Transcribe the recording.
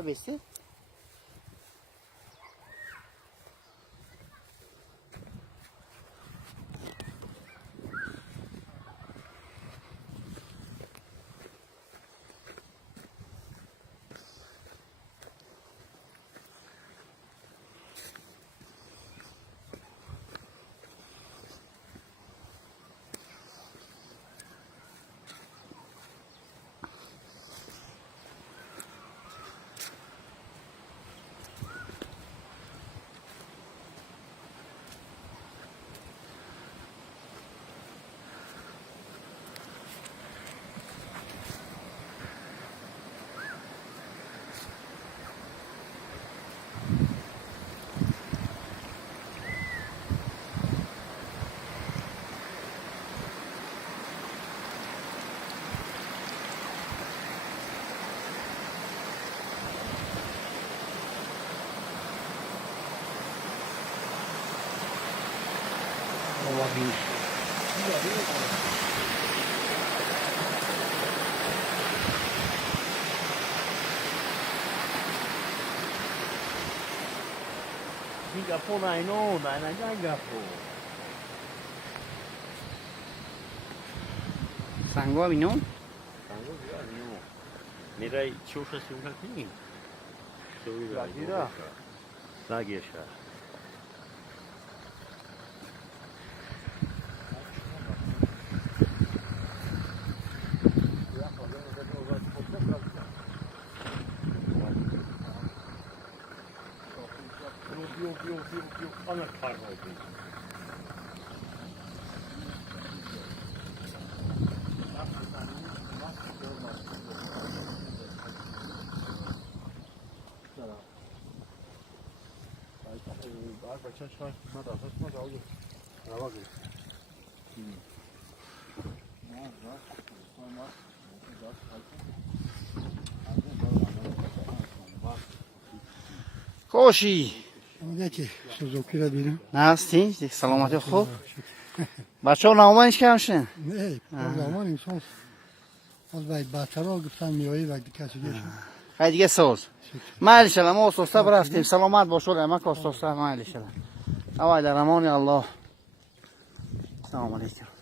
بسته بسته Singapore I know, man, Singapore. سنگا بینون میرای چوش سیمکل کنیم زاگیرشا Ana karnı خوشی یکی سوزوکی را بینم نه هستی؟ سلامتی خوب بچه ها نامانش کمشن نه زمان انسان از باید بچه را گفتن میایی وقتی کسی گشن خیلی دیگه سوز مایل شلم ما استوسته برفتیم سلامت باشور امک استوسته مایل شلم اوای در امان الله سلام علیکم